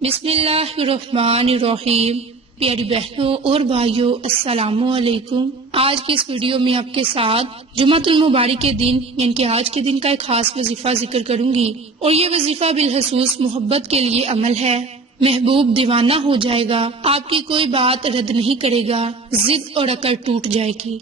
بسم اللہ الرحمن الرحیم۔ پیاری بہنوں اور بھائیوں، السلام علیکم۔ آج کی اس ویڈیو میں آپ کے ساتھ جمعۃ المبارک کے دن یعنی کہ آج کے دن کا ایک خاص وظیفہ ذکر کروں گی، اور یہ وظیفہ بالخصوص محبت کے لیے عمل ہے۔ محبوب دیوانہ ہو جائے گا، آپ کی کوئی بات رد نہیں کرے گا، ضد اور اکڑ ٹوٹ جائے گی۔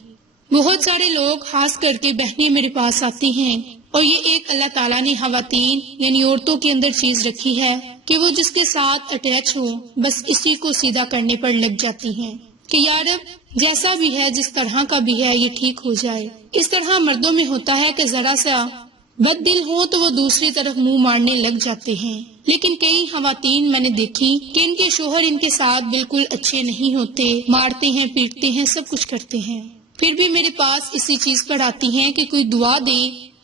بہت سارے لوگ خاص کر کے بہنیں میرے پاس آتی ہیں، اور یہ ایک اللہ تعالیٰ نے خواتین یعنی عورتوں کے اندر چیز رکھی ہے کہ وہ جس کے ساتھ اٹیچ ہو بس اسی کو سیدھا کرنے پر لگ جاتی ہیں کہ یا رب جیسا بھی ہے، جس طرح کا بھی ہے، یہ ٹھیک ہو جائے۔ اس طرح مردوں میں ہوتا ہے کہ ذرا سا بد دل ہو تو وہ دوسری طرف منہ مارنے لگ جاتے ہیں، لیکن کئی خواتین میں نے دیکھی کہ ان کے شوہر ان کے ساتھ بالکل اچھے نہیں ہوتے، مارتے ہیں، پیٹتے ہیں، سب کچھ کرتے ہیں، پھر بھی میرے پاس اسی چیز پر آتی ہیں کہ کوئی دعا دے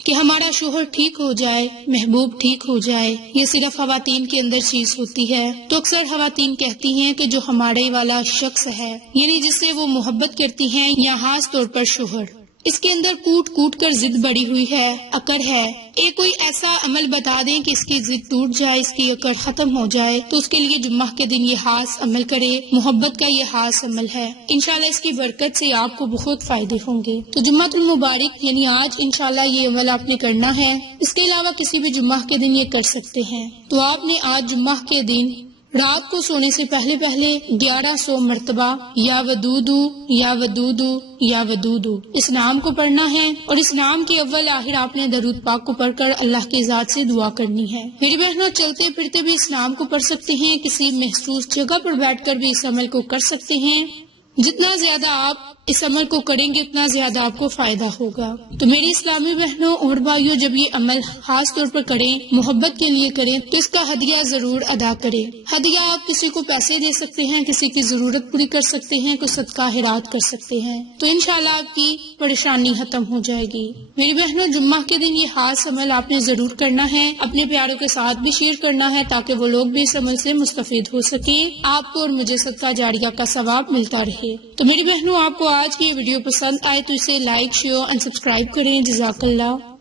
کہ ہمارا شوہر ٹھیک ہو جائے، محبوب ٹھیک ہو جائے۔ یہ صرف خواتین کے اندر چیز ہوتی ہے، تو اکثر خواتین کہتی ہیں کہ جو ہمارے والا شخص ہے یعنی جس سے وہ محبت کرتی ہیں یا خاص طور پر شوہر، اس کے اندر کوٹ کوٹ کر ضد بڑی ہوئی ہے، اکڑ ہے۔ ایک کوئی ایسا عمل بتا دیں کہ اس کی ضد ٹوٹ جائے، اس کی اکڑ ختم ہو جائے، تو اس کے لیے جمعہ کے دن یہ خاص عمل کرے۔ محبت کا یہ خاص عمل ہے، انشاءاللہ اس کی برکت سے آپ کو بہت فائدے ہوں گے۔ تو جمعہ المبارک یعنی آج انشاءاللہ یہ عمل آپ نے کرنا ہے۔ اس کے علاوہ کسی بھی جمعہ کے دن یہ کر سکتے ہیں۔ تو آپ نے آج جمعہ کے دن رات کو سونے سے پہلے 1100 مرتبہ یا ودودو یا ودودو یا ودودو اس نام کو پڑھنا ہے، اور اس نام کے اول آخر آپ نے درود پاک کو پڑھ کر اللہ کی ذات سے دعا کرنی ہے۔ میری بہنوں، چلتے پھرتے بھی اس نام کو پڑھ سکتے ہیں، کسی محسوس جگہ پر بیٹھ کر بھی اس عمل کو کر سکتے ہیں۔ جتنا زیادہ آپ اس عمل کو کریں گے اتنا زیادہ آپ کو فائدہ ہوگا۔ تو میری اسلامی بہنوں اور بھائیوں، جب یہ عمل خاص طور پر کریں، محبت کے لیے کریں، تو اس کا ہدیہ ضرور ادا کریں۔ ہدیہ آپ کسی کو پیسے دے سکتے ہیں، کسی کی ضرورت پوری کر سکتے ہیں، کوئی صدقہ خیرات کر سکتے ہیں، تو انشاءاللہ آپ کی پریشانی ختم ہو جائے گی۔ میری بہنوں، جمعہ کے دن یہ خاص عمل آپ نے ضرور کرنا ہے، اپنے پیاروں کے ساتھ بھی شیئر کرنا ہے تاکہ وہ لوگ بھی اس عمل سے مستفید ہو سکیں، آپ کو اور مجھے صدقہ جاریہ کا ثواب ملتا رہے۔ تو میری بہنوں، آپ کو آج کی یہ ویڈیو پسند آئے تو اسے لائک، شیئر اور سبسکرائب کریں۔ جزاک اللہ۔